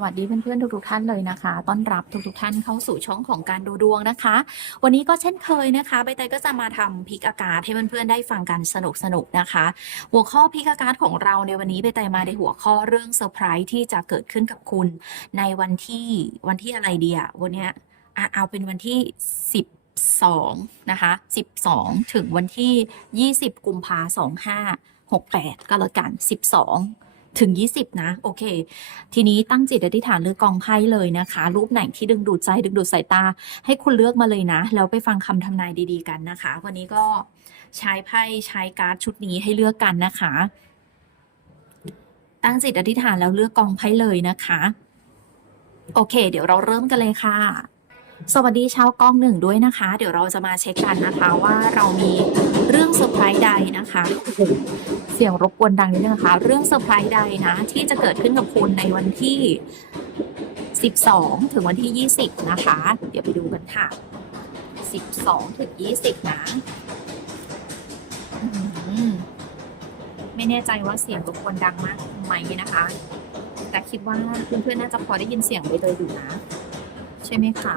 สวัสดีเพื่อนๆทุกๆท่านเลยนะคะ ต้อนรับทุกๆท่านเข้าสู่ช่องของการดูดวงนะคะ วันนี้ก็เช่นเคยนะคะใบเตยก็จะมาทำพิกอากาศให้เพื่อนๆได้ฟังกันสนุกๆน,นะคะ หัวข้อพิกอากาศของเราในวันนี้ใบเตยมาในหัวข้อเรื่องเซอร์ไพรส์ที่จะเกิดขึ้นกับคุณ ในวันที่วันที่อะไรเดียวันเนี้ยเอาเป็นวันที่12นะคะ12 ถึงวันที่ 20 กุมภา2568 ก็แล้วกัน 12 ถึง 20 นะ โอเค ทีนี้ตั้งจิตอธิษฐานเลือกกองไพ่เลยนะคะ รูปไหนที่ดึงดูดใจดึงดูดสายตา ให้คุณเลือกมาเลยนะ แล้วไปฟังคำทำนายดีๆกันนะคะ วันนี้ก็ใช้ไพ่ใช้การ์ดชุดนี้ให้เลือกกันนะคะ ตั้งจิตอธิษฐานแล้วเลือกกองไพ่เลยนะคะ โอเค เดี๋ยวเราเริ่มกันเลยค่ะ สวัสดีชาวกองหนึ่งด้วยนะคะ เดี๋ยวเราจะมาเช็คกันนะคะว่าเรามีเรื่องเซอร์ไพรส์ใดนะคะ เสียงรบกวนดังนิดนึงนะคะ เรื่องเซอร์ไพรส์ใดนะ ที่จะเกิดขึ้นกับคุณในวันที่ 12 ถึงวันที่ 20 นะคะ เดี๋ยวไปดูกันค่ะ 12 ถึง 20 นะไม่แน่ใจว่าเสียงรบกวนดังมากไหมนะคะ แต่คิดว่าเพื่อนๆน่าจะพอได้ยินเสียงไปเลยอยู่นะ ใช่ไหมคะ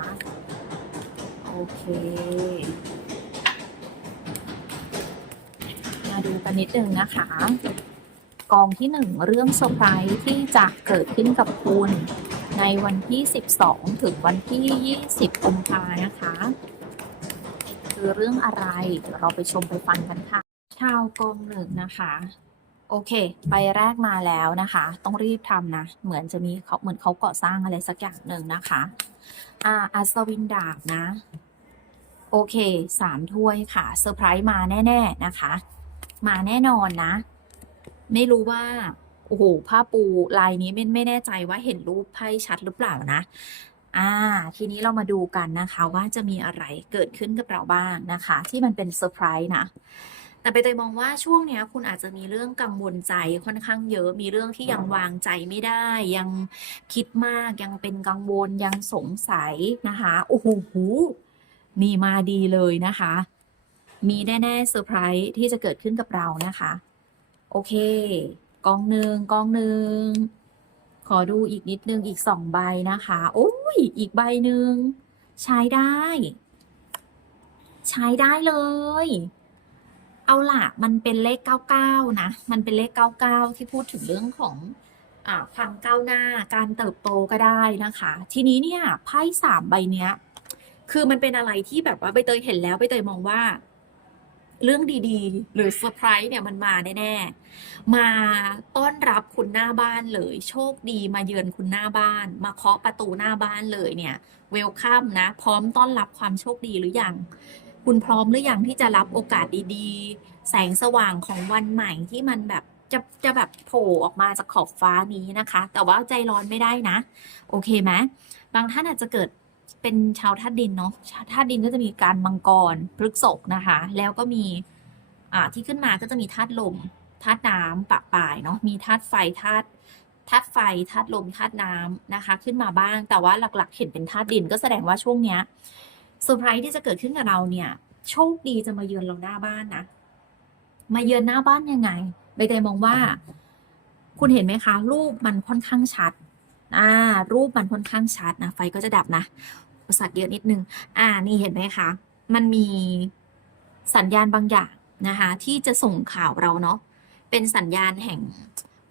เค มาดูกันนิดนึงนะคะ กองที่หนึ่งเรื่องเซอร์ไพรส์ที่จะเกิดขึ้นกับคุณ ในวันที่ 12 ถึงวันที่ 20กุมภานะคะ คือเรื่องอะไรเดี๋ยวเราไปชมไปฟังกันค่ะ ชาวกองหนึ่งนะคะโอเค ใบแรกมาแล้วนะคะ ต้องรีบทำนะ เหมือนจะมีเขาเหมือนเขาก่อสร้างอะไรสักอย่างหนึ่งนะคะ อ่าอัศวินดาบนะ โอเคสามถ้วยค่ะเซอร์ไพรส์มาแน่ ๆ นะคะ มาแน่นอนนะ ไม่รู้ว่า โอ้โหผ้าปูลายนี้ไม่ไม่แน่ใจว่าเห็นรูปไพ่ชัดหรือเปล่านะ อ่า ทีนี้เรามาดูกันนะคะ ว่าจะมีอะไรเกิดขึ้นกับเราบ้างนะคะ ที่มันเป็นเซอร์ไพรส์นะแต่ไปเตยมองว่าช่วงเนี้ยคุณอาจจะมีเรื่องกังวลใจค่อนข้างเยอะ มีเรื่องที่ยังวางใจไม่ได้ ยังคิดมากยังเป็นกังวลยังสงสัยนะคะโอ้โห นี่มาดีเลยนะคะ มีแน่ๆเซอร์ไพรส์ที่จะเกิดขึ้นกับเรานะคะ โอเค กองหนึ่งกองหนึ่ง ขอดูอีกนิดนึงอีกสองใบนะคะ โอ้ย อีกใบหนึ่ง ใช้ได้ ใช้ได้เลย เอาล่ะ มันเป็นเลข 99 นะ มันเป็นเลข 99 ที่พูดถึงเรื่องของอความก้าวหน้าการเติบโตก็ได้นะคะ ทีนี้เนี่ยไพ่สามใบเนี้ย คือมันเป็นอะไรที่แบบว่าใบเตยเห็นแล้วใบเตยมองว่า เรื่องดีๆ หรือเซอร์ไพรส์เนี่ยมันมาแน่ๆ มาต้อนรับคุณหน้าบ้านเลย โชคดีมาเยือนคุณหน้าบ้าน มาเคาะประตูหน้าบ้านเลยเนี่ยเวลคัมนะ พร้อมต้อนรับความโชคดีหรือยังคุณพร้อมหรือยังที่จะรับโอกาสดีๆ แสงสว่างของวันใหม่ที่มันแบบจะจะแบบโผล่ออกมาจากขอบฟ้านี้นะคะ แต่ว่าใจร้อนไม่ได้นะ โอเคไหมบางท่านอาจจะเกิด เป็นชาวธาตุดินเนาะชาวธาตุดินก็จะมีการมังกรพฤกษกนะคะ แล้วก็มีอ่าที่ขึ้นมาก็จะมีธาตุลมธาตุน้ำปะปายเนาะมีธาตุไฟธาตุธาตุไฟธาตุลมธาตุน้ำนะคะ ขึ้นมาบ้าง แต่ว่าหลักๆ เห็นเป็นธาตุดินก็แสดงว่าช่วงเนี้ยเซอร์ไพรส์ที่จะเกิดขึ้นกับเราเนี่ย โชคดีจะมาเยือนเราหน้าบ้านนะมาเยือนหน้าบ้านยังไงใบเตยมองว่า คุณเห็นไหมคะ รูปมันค่อนข้างชัดอ่ารูปมันค่อนข้างชัดนะไฟก็จะดับนะ ปสรรคเยอะนิดนึง อ่า นี่เห็นไหมคะ มันมีสัญญาณบางอย่างนะคะ ที่จะส่งข่าวเราเนาะ เป็นสัญญาณแห่ง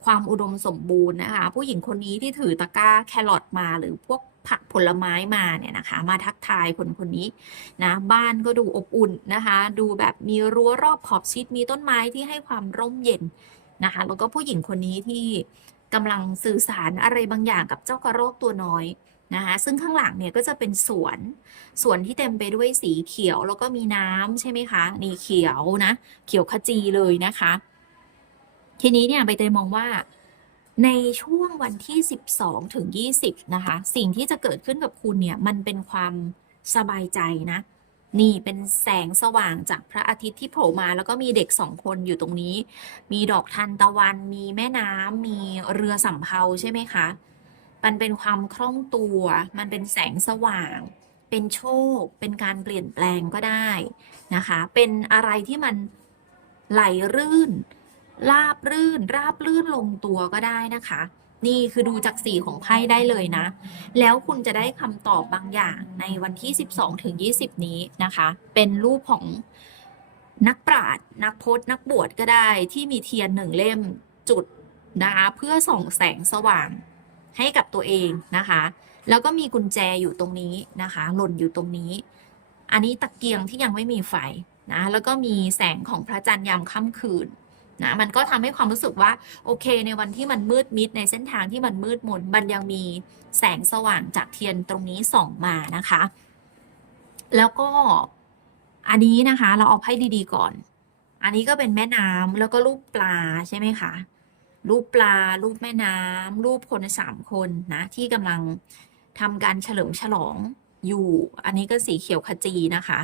ความอุดมสมบูรณ์นะคะ ผู้หญิงคนนี้ที่ถือตะกร้าแครอทมาหรือพวกผักผลไม้มาเนี่ยนะคะ มาทักทายคนคนนี้นะบ้านก็ดูอบอุ่นนะคะ ดูแบบมีรั้วรอบขอบชิดมีต้นไม้ที่ให้ความร่มเย็นนะคะ แล้วก็ผู้หญิงคนนี้ที่กำลังสื่อสารอะไรบางอย่างกับเจ้ากระรอกตัวน้อย นะคะซึ่งข้างหลังเนี่ยก็จะเป็นสวนสวนที่เต็มไปด้วยสีเขียวแล้วก็มีน้ำใช่ไหมคะนี่เขียวนะ เขียวขจีเลยนะคะ ทีนี้เนี่ยใบเตยมองว่าในช่วงวันที่ 12 ถึง 20 นะคะ สิ่งที่จะเกิดขึ้นกับคุณเนี่ย มันเป็นความสบายใจนะ นี่เป็นแสงสว่างจากพระอาทิตย์ที่โผล่มา แล้วก็มีเด็กสองคนอยู่ตรงนี้ มีดอกทานตะวัน มีแม่น้ำมีเรือสำเภาใช่ไหมคะ มันเป็นความคล่องตัว มันเป็นแสงสว่าง เป็นโชค เป็นการเปลี่ยนแปลงก็ได้นะคะ เป็นอะไรที่มันไหลรื่น ราบรื่น ราบรื่นลงตัวก็ได้นะคะ นี่คือดูจากสีของไพ่ได้เลยนะ แล้วคุณจะได้คำตอบบางอย่างในวันที่ 12ถึง20 นี้นะคะ เป็นรูปของนักปราชญ์นักพจน์นักบวชก็ได้ที่มีเทียนหนึ่งเล่มจุดนะคะเพื่อส่องแสงสว่าง ให้กับตัวเองนะคะ แล้วก็มีกุญแจอยู่ตรงนี้นะคะ หล่นอยู่ตรงนี้ อันนี้ตะเกียงที่ยังไม่มีไฟนะแล้วก็มีแสงของพระจันทร์ยามค่ำคืนนะมันก็ทำให้ความรู้สึกว่าโอเค ในวันที่มันมืดมิดในเส้นทางที่มันมืดมนมันยังมีแสงสว่างจากเทียนตรงนี้ส่องมานะคะ แล้วก็อันนี้นะคะ เราเอาไพ่ดีๆก่อน อันนี้ก็เป็นแม่น้ำแล้วก็รูปปลาใช่ไหมคะ รูปปลา รูปแม่น้ำรูปคนสามคนนะ ที่กำลังทำการเฉลิมฉลองอยู่ อันนี้ก็สีเขียวขจีนะคะ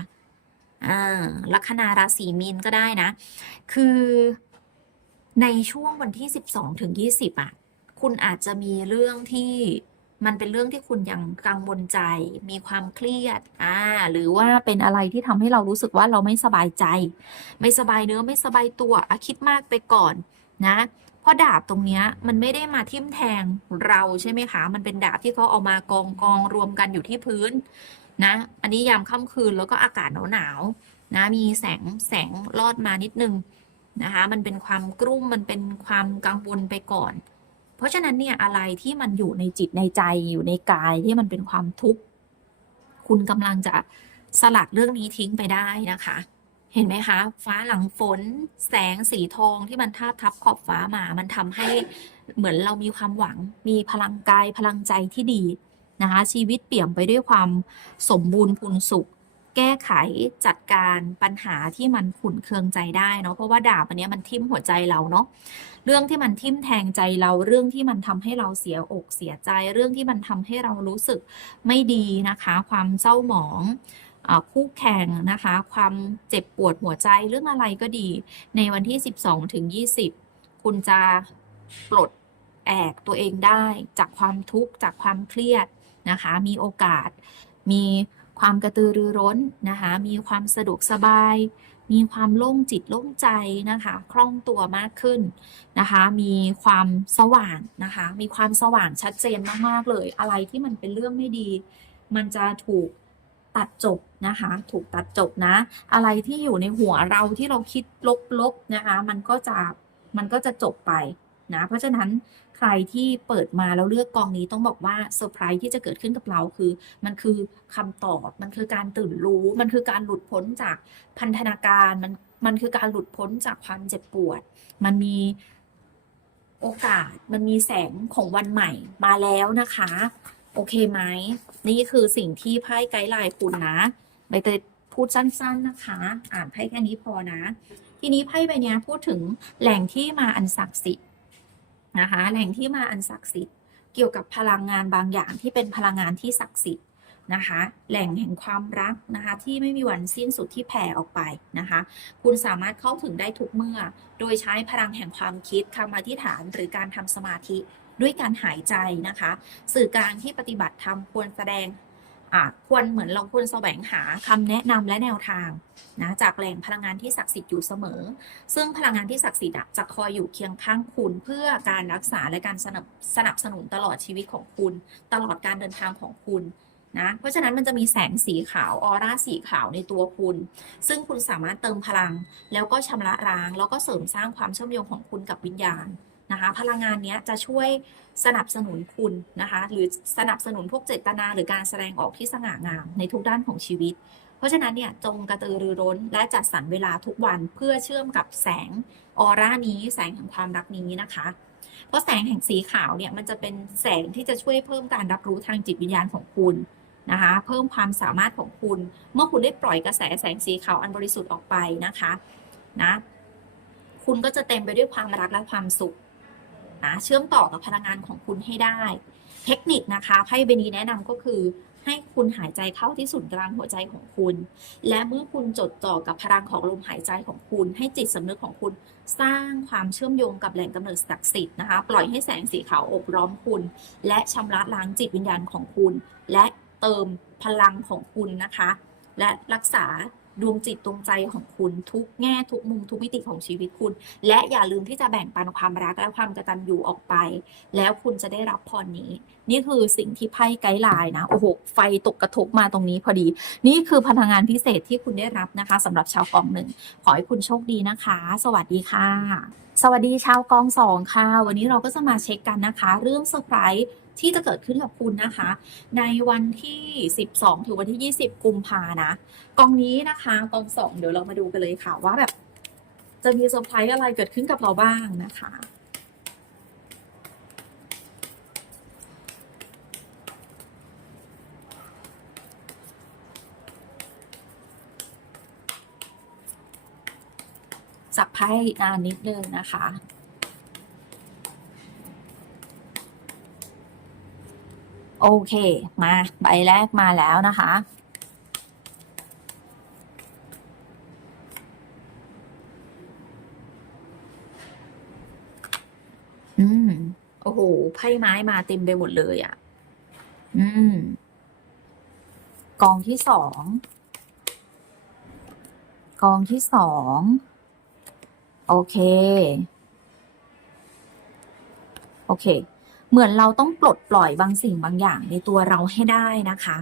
อ่าลัคนาราศีมีนก็ได้นะ คือในช่วงวันที่ 12ถึง20อะ คุณอาจจะมีเรื่องที่มันเป็นเรื่องที่คุณยังกังวลใจ มีความเครียด อ่า หรือว่าเป็นอะไรที่ทำให้เรารู้สึกว่าเราไม่สบายใจ ไม่สบายเนื้อไม่สบายตัวอคิดมากไปก่อนนะ ราะดาบตรงนี้มันไม่ได้มาทิ่มแทงเราใช่ไหมคะ มันเป็นดาบที่เขาเอามากองกองรวมกันอยู่ที่พื้นนะ อันนี้ยามค่ำคืนแล้วก็อากาศหนาวๆนะ มีแสงแสงลอดมานิดนึงนะคะ มันเป็นความกลุ้ม มันเป็นความกังวลไปก่อน เพราะฉะนั้นเนี่ยอะไรที่มันอยู่ในจิตในใจอยู่ในกายที่มันเป็นความทุกข์ คุณกำลังจะสลัดเรื่องนี้ทิ้งไปได้นะคะ เห็นไหมคะ ฟ้าหลังฝน แสงสีทองที่มันทาบทับขอบฟ้ามา มันทำให้เหมือนเรามีความหวัง มีพลังกายพลังใจที่ดีนะคะ ชีวิตเปี่ยมไปด้วยความสมบูรณ์พูนสุข แก้ไขจัดการปัญหาที่มันขุ่นเคืองใจได้เนาะเพราะว่าดาบอันนี้มันทิ่มหัวใจเราเนาะเรื่องที่มันทิ่มแทงใจเราเรื่องที่มันทำให้เราเสียอกเสียใจ เรื่องที่มันทำให้เรารู้สึกไม่ดีนะคะ ความเศร้าหมอง คู่แข่งนะคะ ความเจ็บปวดหัวใจเรื่องอะไรก็ดี ในวันที่ 12ถึง20 คุณจะปลดแอกตัวเองได้จากความทุกข์จากความเครียดนะคะ มีโอกาส มีความกระตือรือร้นนะคะ มีความสะดวกสบาย มีความโล่งจิตโล่งใจนะคะ คล่องตัวมากขึ้นนะคะ มีความสว่างนะคะ มีความสว่างชัดเจนมากๆเลย อะไรที่มันเป็นเรื่องไม่ดี มันจะถูก ตัดจบนะคะ ถูกตัดจบนะ อะไรที่อยู่ในหัวเราที่เราคิดลบๆนะคะ มันก็จะมันก็จะจบไปนะ เพราะฉะนั้นใครที่เปิดมาแล้วเลือกกองนี้ต้องบอกว่าเซอร์ไพรส์ที่จะเกิดขึ้นกับเราคือ มันคือคำตอบ มันคือการตื่นรู้ มันคือการหลุดพ้นจากพันธนาการ มันมันคือการหลุดพ้นจากความเจ็บปวด มันมีโอกาส มันมีแสงของวันใหม่มาแล้วนะคะ โอเคไหม นี่คือสิ่งที่ไพ่ไกด์ไลน์คุณนะใบเตยพูดสั้น ๆนะคะ อ่านไพ่แค่นี้พอนะ ทีนี้ไพ่ใบนี้พูดถึงแหล่งที่มาอันศักดิ์สิทธิ์นะคะ แหล่งที่มาอันศักดิ์สิทธิ์ เกี่ยวกับพลังงานบางอย่างที่เป็นพลังงานที่ศักดิ์สิทธิ์นะคะ แหล่งแห่งความรักนะคะ ที่ไม่มีวันสิ้นสุดที่แผ่ออกไปนะคะ คุณสามารถเข้าถึงได้ทุกเมื่อ โดยใช้พลังแห่งความคิดคำอธิษฐานหรือการทำสมาธิ ด้วยการหายใจนะคะ สื่อกลางที่ปฏิบัติธรรมควรแสดงควรเหมือนเราควรแสวงหาคำแนะนำและแนวทางนะจากแหล่งพลังงานที่ศักดิ์สิทธิ์อยู่เสมอ ซึ่งพลังงานที่ศักดิ์สิทธิ์จะคอยอยู่เคียงข้างคุณเพื่อการรักษาและการสนับสนับสนุนตลอดชีวิตของคุณ ตลอดการเดินทางของคุณนะเพราะฉะนั้นมันจะมีแสงสีขาวออร่าสีขาวในตัวคุณ ซึ่งคุณสามารถเติมพลัง แล้วก็ชำระล้าง แล้วก็เสริมสร้างความเชื่อมโยงของคุณกับวิญญาณ นะคะ พลังงานนี้จะช่วยสนับสนุนคุณนะคะ หรือสนับสนุนพวกเจตนาหรือการแสดงออกที่สง่างามในทุกด้านของชีวิต เพราะฉะนั้นเนี่ยจงกระตือรือร้นและจัดสรรเวลาทุกวันเพื่อเชื่อมกับแสงออร่านี้ แสงแห่งความรักนี้นะคะ เพราะแสงแห่งสีขาวเนี่ยมันจะเป็นแสงที่จะช่วยเพิ่มการรับรู้ทางจิตวิญญาณของคุณนะคะ เพิ่มความสามารถของคุณ เมื่อคุณได้ปล่อยกระแสแสงสีขาวอันบริสุทธิ์ออกไปนะคะนะคุณก็จะเต็มไปด้วยความรักและความสุข นะเชื่อมต่อกับพลังงานของคุณให้ได้ เทคนิคนะคะไพ่เบนีแนะนำก็คือ ให้คุณหายใจเข้าที่ศูนย์กลางหัวใจของคุณ และเมื่อคุณจดจ่อกับพลังของลมหายใจของคุณ ให้จิตสำนึกของคุณ สร้างความเชื่อมโยงกับแหล่งกำเนิดศักดิ์สิทธิ์นะคะปล่อยให้แสงสีขาวอบล้อมคุณ และชำระล้างจิตวิญญาณของคุณ และเติมพลังของคุณนะคะ และรักษา ดวงจิตดวงใจของคุณทุกแง่ทุกมุมทุกมิติของชีวิตคุณ และอย่าลืมที่จะแบ่งปันความรักและความกตัญญูออกไป แล้วคุณจะได้รับพรนี้ นี่คือสิ่งที่ไพ่ไกด์ไลน์นะโอ้โหไฟตกกระทบมาตรงนี้พอดี นี่คือพลังงานพิเศษที่คุณได้รับนะคะสำหรับชาวกองหนึ่งขอให้คุณโชคดีนะคะ สวัสดีค่ะ สวัสดีชาวกองสองค่ะ วันนี้เราก็จะมาเช็คกันนะคะ เรื่องเซอร์ไพรส์ ที่จะเกิดขึ้นกับคุณนะคะ ในวันที่ 12 ถึงวันที่ 20 กุมภานะ กองนี้นะคะกองสองเดี๋ยวเรามาดูกันเลยค่ะว่าแบบ จะมีเซอร์ไพรส์อะไรเกิดขึ้นกับเราบ้างนะคะสับไพ่นานนิดนึงนะคะ โอเค มาใบแรกมาแล้วนะคะ อืม โอ้โห ไพ่ไม้มาเต็มไปหมดเลยอะ อืม กองที่สอง กองที่สอง โอเค โอเค เหมือนเราต้องปลดปล่อยบางสิ่งบางอย่างในตัวเราให้ได้นะคะ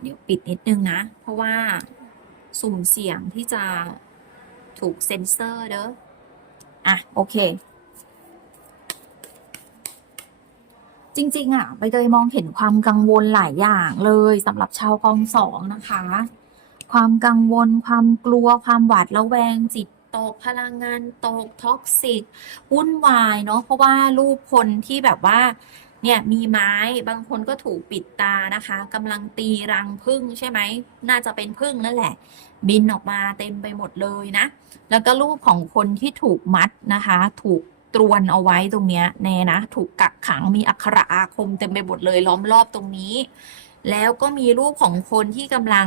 เดี๋ยวปิดนิดนึงนะ เพราะว่าสุ่มเสี่ยงที่จะถูกเซ็นเซอร์เด้อ อะ โอเค จริง ๆ อะใบเตยมองเห็นความกังวลหลายอย่างเลยสำหรับชาวกองสองนะคะ ความกังวล ความกลัว ความหวาดระแวงจิต ตก พลังงานตก ท็อกซิก วุ่นวายเนาะ เพราะว่ารูปคนที่แบบว่า เนี่ยมีไม้ บางคนก็ถูกปิดตานะคะกำลังตีรังผึ้งใช่ไหม น่าจะเป็นผึ้งนั่นแหละ บินออกมาเต็มไปหมดเลยนะ แล้วก็รูปของคนที่ถูกมัดนะคะ ถูกตรวนเอาไว้ตรงเนี้ยแน่นะ ถูกกักขังมีอักขระอาคมเต็มไปหมดเลยล้อมรอบตรงนี้ แล้วก็มีรูปของคนที่กำลัง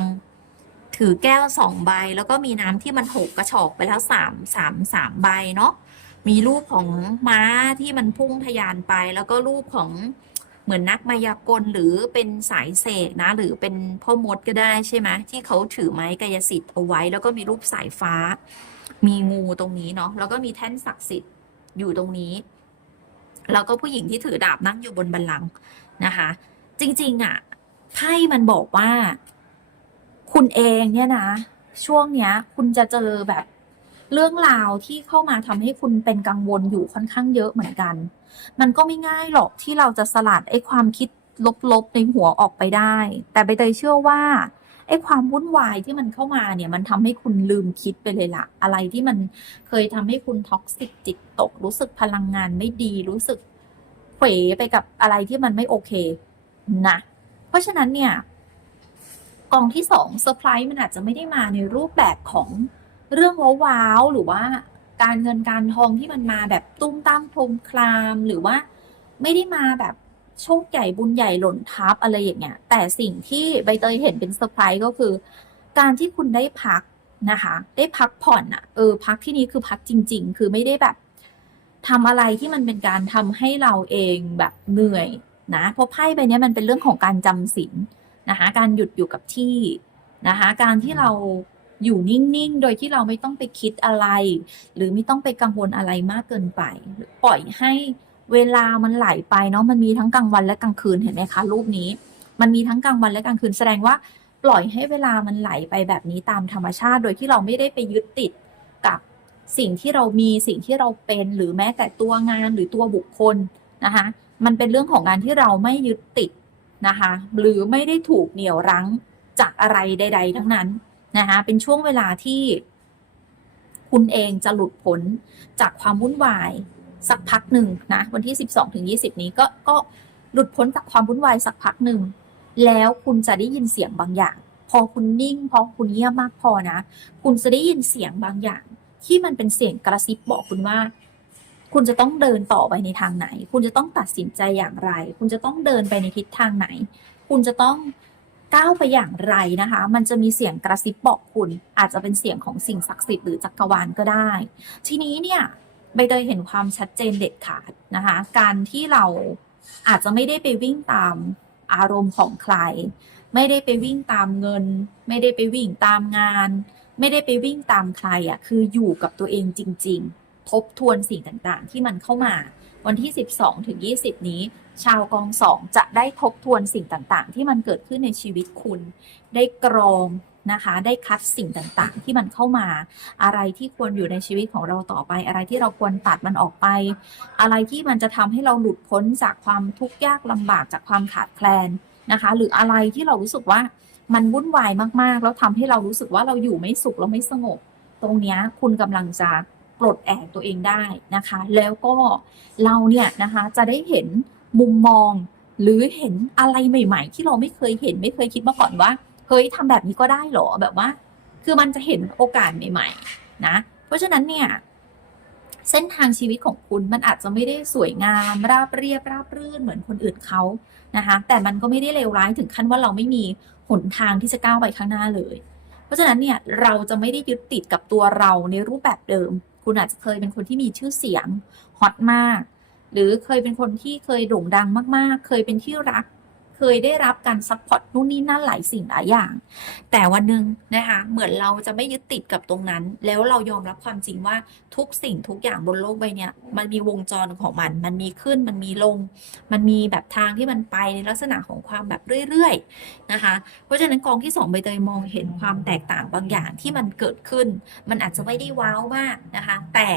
ถือแก้วสองใบ แล้วก็มีน้ำที่มันหกกระชอกไปแล้วสามสามสามใบเนาะมีรูปของม้าที่มันพุ่งทะยานไป แล้วก็รูปของเหมือนนักมายากลหรือเป็นสายเสกนะ หรือเป็นพ่อมดก็ได้ใช่ไหมที่เขาถือไม้กายสิทธิ์เอาไว้ แล้วก็มีรูปสายฟ้า มีงูตรงนี้เนาะแล้วก็มีแท่นศักดิ์สิทธิ์อยู่ตรงนี้ แล้วก็ผู้หญิงที่ถือดาบนั่งอยู่บนบัลลังก์นะคะ จริง ๆอะไพ่มันบอกว่า คุณเองเนี่ยนะ ช่วงเนี้ย คุณจะเจอแบบเรื่องราวที่เข้ามาทำให้คุณเป็นกังวลอยู่ค่อนข้างเยอะเหมือนกัน มันก็ไม่ง่ายหรอกที่เราจะสลัดไอ้ความคิดลบๆในหัวออกไปได้ แต่ใบเตยเชื่อว่าไอ้ความวุ่นวายที่มันเข้ามาเนี่ยมันทำให้คุณลืมคิดไปเลยละอะไรที่มันเคยทำให้คุณท็อกซิกจิตตก รู้สึกพลังงานไม่ดีรู้สึกเขวไปกับอะไรที่มันไม่โอเคนะ เพราะฉะนั้นเนี่ย กองที่สองเซอร์ไพรส์มันอาจจะไม่ได้มาในรูปแบบของเรื่องว้าวๆหรือว่าการเงินการทองที่มันมาแบบตุ้มตามโครมคลามหรือว่าไม่ได้มาแบบโชคใหญ่บุญใหญ่หล่นทับอะไรอย่างเงี้ย แต่สิ่งที่ใบเตยเห็นเป็นเซอร์ไพรส์ก็คือ การที่คุณได้พักนะคะ ได้พักผ่อนอะเออ พักที่นี้คือพักจริง ๆ คือไม่ได้แบบทำอะไรที่มันเป็นการทำให้เราเองแบบเหนื่อยนะเพราะไพ่ใบนี้มันเป็นเรื่องของการจำศีล นะคะการหยุดอยู่กับที่นะคะการที่เราอยู่นิ่งๆ โดยที่เราไม่ต้องไปคิดอะไร หรือไม่ต้องไปกังวลอะไรมากเกินไป ปล่อยให้เวลามันไหลไปเนาะมันมีทั้งกลางวันและกลางคืนเห็นไหมคะ รูปนี้ มันมีทั้งกลางวันและกลางคืนแสดงว่า ปล่อยให้เวลามันไหลไปแบบนี้ตามธรรมชาติ โดยที่เราไม่ได้ไปยึดติดกับสิ่งที่เรามีสิ่งที่เราเป็นหรือแม้แต่ตัวงานหรือตัวบุคคลนะคะมันเป็นเรื่องของการที่เราไม่ยึดติด นะคะหรือไม่ได้ถูกเหนี่ยวรั้งจากอะไรใด ๆ ทั้งนั้นนะคะเป็นช่วงเวลาที่คุณเองจะหลุดพ้นจากความวุ่นวายสักพักหนึ่งนะวันที่ 12ถึง20 นี้ก็ก็หลุดพ้นจากความวุ่นวายสักพักหนึ่ง แล้วคุณจะได้ยินเสียงบางอย่าง พอคุณนิ่ง พอคุณเงียบมากพอนะ คุณจะได้ยินเสียงบางอย่าง ที่มันเป็นเสียงกระซิบบอกคุณว่า คุณจะต้องเดินต่อไปในทางไหน คุณจะต้องตัดสินใจอย่างไร คุณจะต้องเดินไปในทิศทางไหน คุณจะต้องก้าวไปอย่างไรนะคะ มันจะมีเสียงกระซิบบอกคุณ อาจจะเป็นเสียงของสิ่งศักดิ์สิทธิ์หรือจักรวาลก็ได้ ทีนี้เนี่ยใบเตยเห็นความชัดเจนเด็ดขาดนะคะ การที่เราอาจจะไม่ได้ไปวิ่งตามอารมณ์ของใคร ไม่ได้ไปวิ่งตามเงิน ไม่ได้ไปวิ่งตามงาน ไม่ได้ไปวิ่งตามใครอะคืออยู่กับตัวเองจริง ๆ ทบทวนสิ่งต่างๆ ที่มันเข้ามา วันที่ 12 ถึง 20 นี้ ชาวกองสองจะได้ทบทวนสิ่งต่างๆ ที่มันเกิดขึ้นในชีวิตคุณ ได้กรองนะคะได้คัดสิ่งต่างๆ ที่มันเข้ามา อะไรที่ควรอยู่ในชีวิตของเราต่อไป อะไรที่เราควรตัดมันออกไป อะไรที่มันจะทำให้เราหลุดพ้นจากความทุกข์ยากลำบากจากความขาดแคลนนะคะ หรืออะไรที่เรารู้สึกว่ามันวุ่นวายมากๆ แล้วทำให้เรารู้สึกว่าเราอยู่ไม่สุขเราไม่สงบ ตรงนี้คุณกำลังจะ ปลดแอกตัวเองได้นะคะ แล้วก็เราเนี่ยนะคะจะได้เห็นมุมมอง หรือเห็นอะไรใหม่ ๆ ที่เราไม่เคยเห็นไม่เคยคิดมาก่อนว่าเฮ้ยทำแบบนี้ก็ได้เหรอแบบว่า คือมันจะเห็นโอกาสใหม่ ๆ นะ เพราะฉะนั้นเนี่ยเส้นทางชีวิตของคุณมันอาจจะไม่ได้สวยงาม ราบเรียบราบรื่นเหมือนคนอื่นเขานะคะ แต่มันก็ไม่ได้เลวร้ายถึงขั้นว่าเราไม่มีหนทางที่จะก้าวไปข้างหน้าเลย เพราะฉะนั้นเนี่ยเราจะไม่ได้ยึดติดกับตัวเราในรูปแบบเดิม คุณอาจจะเคยเป็นคนที่มีชื่อเสียงฮอตมาก หรือเคยเป็นคนที่เคยโด่งดังมาก ๆ เคยเป็นที่รัก เคยได้รับการซัพพอร์ตนู่นนี่นั่นหลายสิ่งหลายอย่าง แต่วันหนึ่งนะคะเหมือนเราจะไม่ยึดติดกับตรงนั้น แล้วเรายอมรับความจริงว่าทุกสิ่งทุกอย่างบนโลกใบนี้มันมีวงจรของมัน มันมีขึ้นมันมีลง มันมีแบบทางที่มันไปในลักษณะของความแบบเรื่อยๆนะคะ เพราะฉะนั้นกองที่สองใบเตยมองเห็นความแตกต่างบางอย่างที่มันเกิดขึ้น มันอาจจะไม่ได้ว้าวมากนะคะ แต่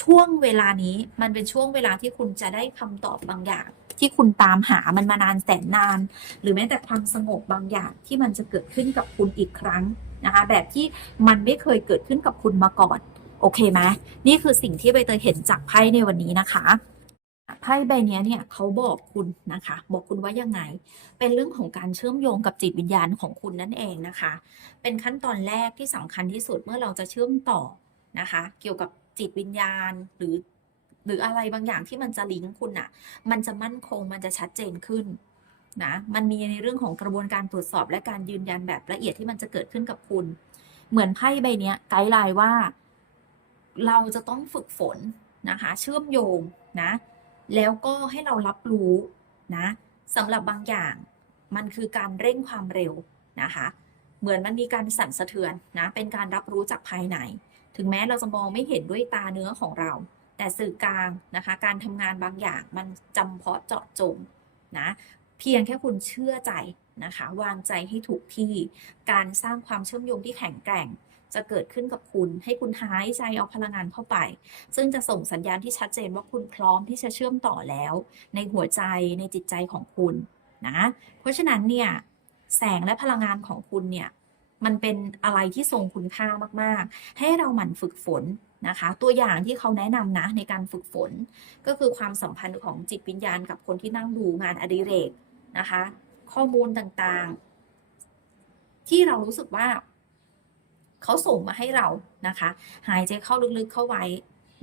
ช่วงเวลานี้มันเป็นช่วงเวลาที่คุณจะได้คำตอบบางอย่าง ที่คุณตามหามันมานานแสนนาน หรือแม้แต่ความสงบบางอย่างที่มันจะเกิดขึ้นกับคุณอีกครั้งนะคะแบบที่มันไม่เคยเกิดขึ้นกับคุณมาก่อน โอเคไหมนี่คือสิ่งที่ใบเตยเห็นจากไพ่ในวันนี้นะคะไพ่ใบเนี้ยเนี่ยเขาบอกคุณนะคะ บอกคุณว่ายังไง เป็นเรื่องของการเชื่อมโยงกับจิตวิญญาณของคุณนั่นเองนะคะ เป็นขั้นตอนแรกที่สำคัญที่สุดเมื่อเราจะเชื่อมต่อนะคะ เกี่ยวกับ จิตวิญญาณหรือ หรืออะไรบางอย่างที่มันจะลิงก์คุณอะมันจะมั่นคงมันจะชัดเจนขึ้นนะมันมีในเรื่องของกระบวนการตรวจสอบและการยืนยันแบบละเอียดที่มันจะเกิดขึ้นกับคุณ เหมือนไพ่ใบนี้ไกด์ไลน์ว่า เราจะต้องฝึกฝนนะคะ เชื่อมโยงนะแล้วก็ให้เรารับรู้นะสำหรับบางอย่างมันคือการเร่งความเร็วนะคะ เหมือนมันมีการสั่นสะเทือนนะเป็นการรับรู้จากภายใน ถึงแม้เราจะมองไม่เห็นด้วยตาเนื้อของเรา แต่สื่อกลางนะคะ การทำงานบางอย่างมันจำเพาะเจาะจงนะเพียงแค่คุณเชื่อใจนะคะ วางใจให้ถูกที่การสร้างความเชื่อมโยงที่แข็งแกร่ง จะเกิดขึ้นกับคุณ ให้คุณหายใจเอาพลังงานเข้าไป ซึ่งจะส่งสัญญาณที่ชัดเจนว่าคุณพร้อมที่จะเชื่อมต่อแล้ว ในหัวใจในจิตใจของคุณนะเพราะฉะนั้นเนี่ยแสงและพลังงานของคุณเนี่ย มันเป็นอะไรที่ทรงคุณค่ามาก ๆ ให้เราหมั่นฝึกฝนนะคะ ตัวอย่างที่เขาแนะนำนะในการฝึกฝน ก็คือความสัมพันธ์ของจิตวิญญาณกับคนที่นั่งดูงานอดิเรกนะคะ ข้อมูลต่างๆ ที่เรารู้สึกว่า เขาส่งมาให้เรานะคะ หายใจเข้าลึกๆเข้าไว้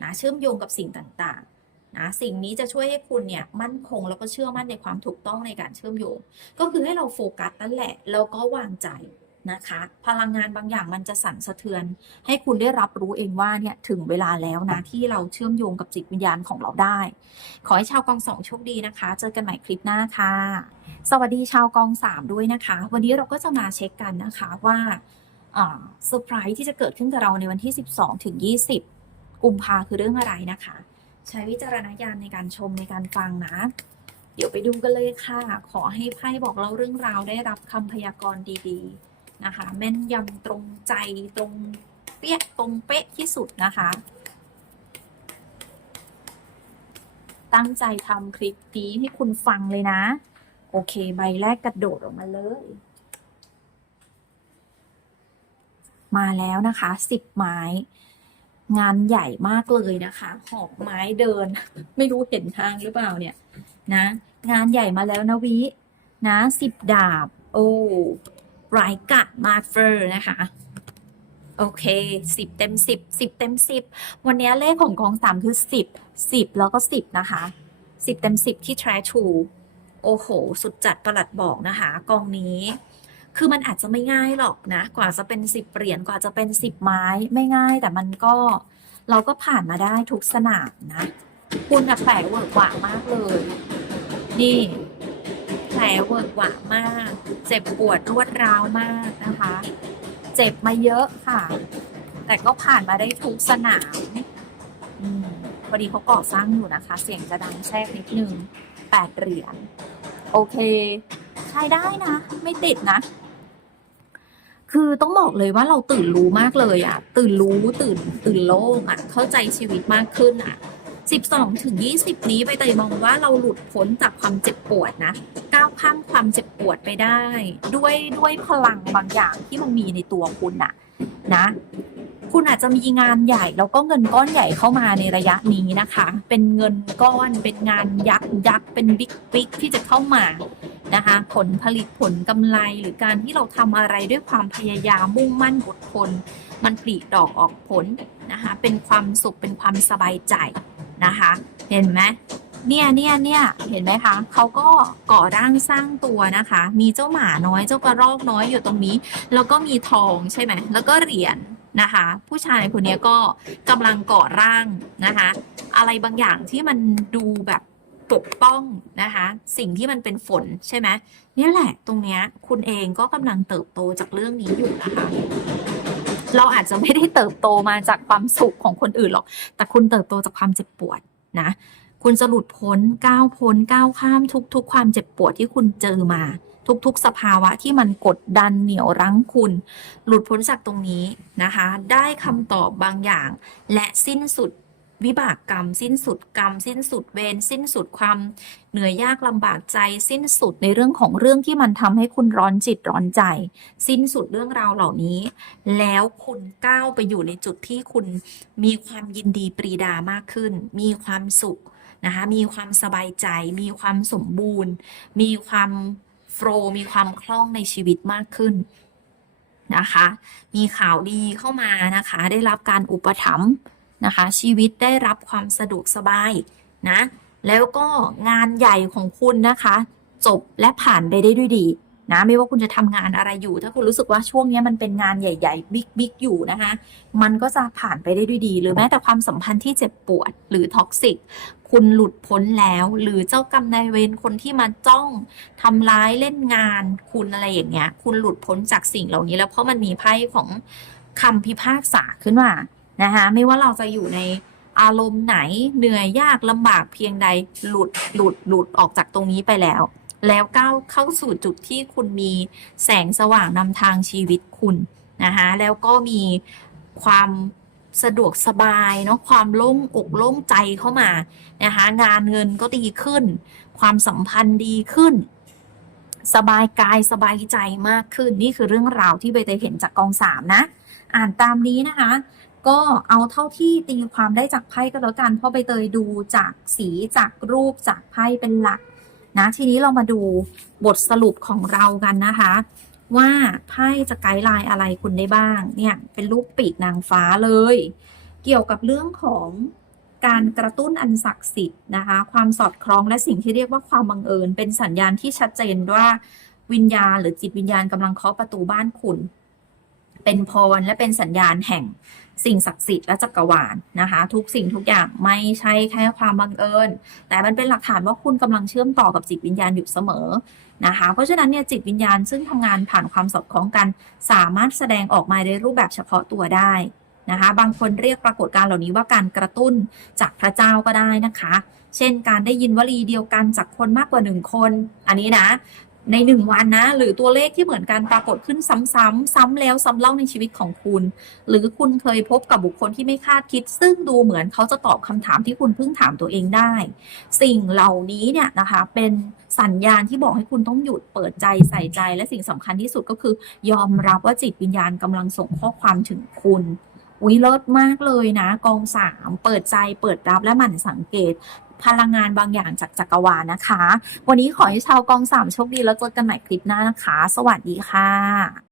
นะเชื่อมโยงกับสิ่งต่างๆนะสิ่งนี้จะช่วยให้คุณเนี่ยมั่นคงแล้วก็เชื่อมั่นในความถูกต้องในการเชื่อมโยง ก็คือให้เราโฟกัสนั่นแหละแล้วก็วางใจ นะคะ พลังงานบางอย่างมันจะสั่นสะเทือน ให้คุณได้รับรู้เองว่าเนี่ยถึงเวลาแล้วนะที่เราเชื่อมโยงกับจิตวิญญาณของเราได้ ขอให้ชาวกองสองโชคดีนะคะ เจอกันใหม่คลิปหน้าค่ะ สวัสดีชาวกองสามด้วยนะคะ วันนี้เราก็จะมาเช็คกันนะคะว่าเซอร์ไพรส์ที่จะเกิดขึ้นกับเราในวันที่ 12ถึง20 กุมภาคือเรื่องอะไรนะคะ ใช้วิจารณญาณในการชมในการฟังนะ เดี๋ยวไปดูกันเลยค่ะ ขอให้ไพ่บอกเราเรื่องราวได้รับคำพยากรณ์ดี ๆ นะคะแม่นยำตรงใจตรงเปี้ยตรงเป๊ะที่สุดนะคะ ตั้งใจทำคลิปนี้ให้คุณฟังเลยนะ โอเค ใบแรกกระโดดออกมาเลย มาแล้วนะคะสิบไม้งานใหญ่มากเลยนะคะ หอบไม้เดิน ไม่รู้เห็นทางหรือเปล่าเนี่ย นะ งานใหญ่มาแล้วนะวิ นะสิบดาบ โอ้ ไรกะมาเฟอร์นะคะโอเคสิบเต็มสิบสิบเต็มสิบวันนี้เลขของกองสามคือสิบสิบแล้วก็สิบนะคะสิบเต็มสิบที่ try to โอ้โห สุดจัดประหลัดบอกนะคะ กองนี้ คือมันอาจจะไม่ง่ายหรอกนะ กว่าจะเป็นสิบเหรียญกว่าจะเป็นสิบไม้ไม่ง่าย แต่มันก็ เราก็ผ่านมาได้ทุกสนามนะ คุณแปลกเวิร์กหวามากเลย นี่ ผลเวิร์กหวามาก เจ็บปวดรวดร้าวมากนะคะ เจ็บมาเยอะค่ะ แต่ก็ผ่านมาได้ทุกสนามอมพอดีเขาก่อสร้างอยู่นะคะ เสียงจะดังแทรกนิดนึงแปดเหรียญโอเค ใช้ได้นะ ไม่ติดนะ คือต้องบอกเลยว่าเราตื่นรู้มากเลยอะตื่นรู้ตื่นตื่นโล่งอะเข้าใจชีวิตมากขึ้นอะ 12ถึง20 นี้ใบเตยมองว่าเราหลุดพ้นจากความเจ็บปวดนะ ก้าวข้ามความเจ็บปวดไปได้ ด้วยด้วยพลังบางอย่างที่มันมีในตัวคุณอะนะ คุณอาจจะมีงานใหญ่แล้วก็เงินก้อนใหญ่เข้ามาในระยะนี้นะคะ เป็นเงินก้อนเป็นงานยักษ์ยักษ์เป็นบิ๊กบิ๊กที่จะเข้ามานะคะผลผลิตผลกำไรหรือการที่เราทำอะไรด้วยความพยายามมุ่งมั่นอดทนมันปลีดอกออกผลนะคะเป็นความสุขเป็นความสบายใจ นะคะ เห็นไหมเนี่ยเนี่ยเนี่ยเห็นไหมคะเขาก็ก่อร่างสร้างตัวนะคะ มีเจ้าหมาน้อยเจ้ากระรอกน้อยอยู่ตรงนี้ แล้วก็มีทองใช่ไหมแล้วก็เหรียญนะคะ ผู้ชายคนนี้ก็กำลังก่อร่างนะคะ อะไรบางอย่างที่มันดูแบบปกป้องนะคะ สิ่งที่มันเป็นฝนใช่ไหมนี่แหละตรงเนี้ยคุณเองก็กำลังเติบโตจากเรื่องนี้อยู่นะคะ เราอาจจะไม่ได้เติบโตมาจากความสุขของคนอื่นหรอก แต่คุณเติบโตจากความเจ็บปวดนะ คุณจะหลุดพ้นก้าวพ้นก้าวข้ามทุก ๆ ความเจ็บปวดที่คุณเจอมา ทุก ๆ สภาวะที่มันกดดันเหนี่ยวรั้งคุณ หลุดพ้นจากตรงนี้นะคะ ได้คำตอบบางอย่าง และสิ้นสุด วิบากกรรม สิ้นสุดกรรม สิ้นสุดเวรสิ้นสุดความเหนื่อยยากลำบากใจ สิ้นสุดในเรื่องของเรื่องที่มันทำให้คุณร้อนจิตร้อนใจ สิ้นสุดเรื่องราวเหล่านี้ แล้วคุณก้าวไปอยู่ในจุดที่คุณมีความยินดีปรีดามากขึ้น มีความสุขนะคะมีความสบายใจ มีความสมบูรณ์ มีความโฟล์มีความคล่องในชีวิตมากขึ้นนะคะ มีข่าวดีเข้ามานะคะ ได้รับการอุปถัมภ์ นะคะ ชีวิตได้รับความสะดวกสบายนะแล้วก็งานใหญ่ของคุณนะคะ จบและผ่านไปได้ด้วยดีนะไม่ว่าคุณจะทำงานอะไรอยู่ ถ้าคุณรู้สึกว่าช่วงนี้มันเป็นงานใหญ่ๆบิ๊กบิ๊กอยู่นะคะ มันก็จะผ่านไปได้ด้วยดี หรือแม้แต่ความสัมพันธ์ที่เจ็บปวดหรือท็อกซิกคุณหลุดพ้นแล้ว หรือเจ้ากรรมนายเวรคนที่มาจ้องทำร้ายเล่นงาน คุณอะไรอย่างเงี้ย คุณหลุดพ้นจากสิ่งเหล่านี้แล้วเพราะมันมีไพ่ของคำพิพากษาขึ้นมา นะคะไม่ว่าเราจะอยู่ในอารมณ์ไหนเหนื่อยยากลำบากเพียงใดหลุดหลุดหลุดออกจากตรงนี้ไปแล้ว แล้วก้าวเข้าสู่จุดที่คุณมีแสงสว่างนำทางชีวิตคุณนะคะแล้วก็มีความสะดวกสบายเนาะความโล่งอกโล่งใจเข้ามานะคะงานเงินก็ดีขึ้น ความสัมพันธ์ดีขึ้น สบายกายสบายใจมากขึ้นนี่คือเรื่องราวที่ใบเตยเห็นจากกองสามนะ อ่านตามนี้นะคะ ก็เอาเท่าที่ตีความได้จากไพ่ก็แล้วกัน เพราะใบเตยดูจากสีจากรูปจากไพ่เป็นหลักนะทีนี้เรามาดูบทสรุปของเรากันนะคะ ว่าไพ่จะไกด์ไลน์อะไรคุณได้บ้างเนี่ยเป็นรูปปีกนางฟ้าเลย เกี่ยวกับเรื่องของการกระตุ้นอันศักดิ์สิทธิ์นะคะ ความสอดคล้องและสิ่งที่เรียกว่าความบังเอิญ เป็นสัญญาณที่ชัดเจนว่าวิญญาณหรือจิตวิญญาณกำลังเคาะประตูบ้านคุณ เป็นพรและเป็นสัญญาณแห่งสิ่งศักดิ์สิทธิ์และจักรวาลนะคะ ทุกสิ่งทุกอย่างไม่ใช่แค่ความบังเอิญ แต่มันเป็นหลักฐานว่าคุณกำลังเชื่อมต่อกับจิตวิญญาณอยู่เสมอนะคะ เพราะฉะนั้นเนี่ยจิตวิญญาณซึ่งทำงานผ่านความสอดคล้องกัน สามารถแสดงออกมาในรูปแบบเฉพาะตัวได้นะคะ บางคนเรียกปรากฏการณ์เหล่านี้ว่าการกระตุ้นจากพระเจ้าก็ได้นะคะ เช่นการได้ยินวลีเดียวกันจากคนมากกว่าหนึ่งคน อันนี้นะ ในหนึ่งวันนะ หรือตัวเลขที่เหมือนกันปรากฏขึ้นซ้ำๆซ้ำแล้วซ้ำเล่าในชีวิตของคุณ หรือคุณเคยพบกับบุคคลที่ไม่คาดคิด ซึ่งดูเหมือนเขาจะตอบคำถามที่คุณเพิ่งถามตัวเองได้ สิ่งเหล่านี้เนี่ยนะคะเป็นสัญญาณที่บอกให้คุณต้องหยุดเปิดใจใส่ใจ และสิ่งสำคัญที่สุดก็คือ ยอมรับว่าจิตวิญญาณกำลังส่งข้อความถึงคุณวิเลิศมากเลยนะ กองสามเปิดใจเปิดรับและหมั่นสังเกต พลังงานบางอย่างจากจักรวาลนะคะ วันนี้ขอให้ชาวกองสามโชคดีแล้วเจอกันใหม่คลิปหน้านะคะ สวัสดีค่ะ